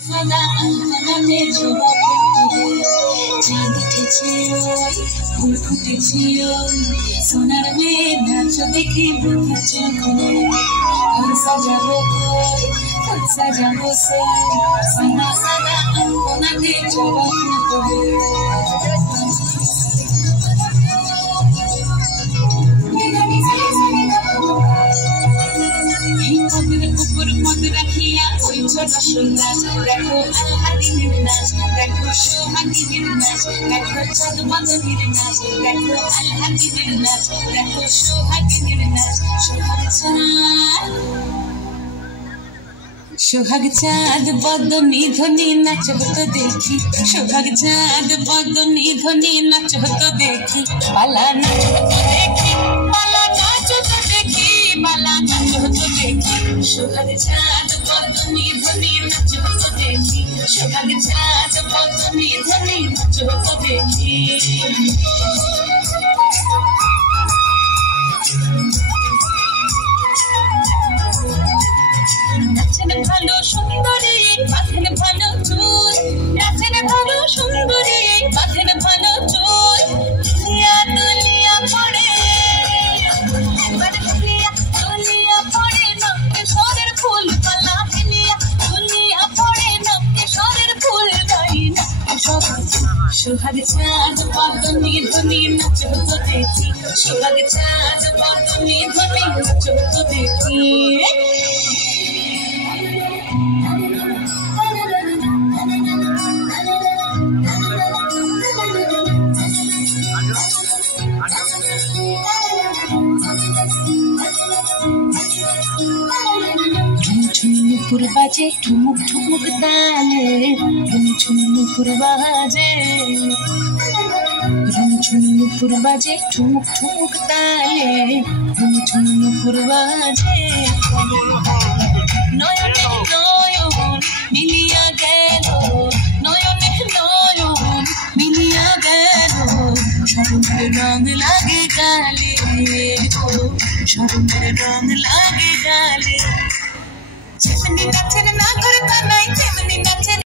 সদা আলপনাতে জবা ফুটে চাঁদ উঠেছে ওই ফুল ফুটেছে ওই সোনার মেয়ে নাচ দেখে বুকে চোখ ঘর সাজাবো কই ঘর সাজাবো সই সোনা সদা আলপনাতে জবা ফুটে ছোট সুন্দর দেখো আল্লাদিনের নাচ দেখো সোহাগীদের নাচ দেখো চাঁদ বাদনীর নাচ দেখো আল্লাদিনের নাচ দেখো সোহাগীদের নাচ সোহাগ চাঁদ বদনী ধ্বনি নাচ হতো দেখি সোহাগ চাঁদ বদনী ধ্বনি নাচ হতো দেখি বালা নাচ হতো দেখি বালা নাচ হতো দেখি বালা নাচ হতো দেখি সোহাগ চাঁদ বদনী ধ্বনি নাচ হতো দেখি সোহাগ চাঁদ বদনী ধ্বনি নাচ হতো দেখি নাচেন ভালো সুন্দরী বাঁধেন ভালো চুল নাচেন ভালো সুন্দরী বাঁধেন ভালো চুল দুলিয়া দুলিয়া পড়ে একবার দুলিয়া পড়ে নক্কে সরের ফুল পালা হেলিয়া দুলিয়া পড়ে নক্কে সরের ফুল গাই নক্কে সরের সোহাগ চাঁদ বদনী ধ্বনি নাচ হতো দেখি সোহাগ চাঁদ বদনী ধ্বনি নাচ হতো দেখি নুপুর বাজে ঠুমুক ঠুমুক তালে ঝুমঝুম নুপুর বাজে ঝুমঝুম নুপুর বাজে ঠুমুক ঠুমুক তালে ঝুমঝুম নুপুর বাজে নয়নে নয়ন মিলিয়া গেল নয়নে নয়ন মিলিয়া গেল শরমের রং লাগে গালে শরমের রং লাগে গালে যেমনি নাচেন না করে তা নাই যেমনি নাচেন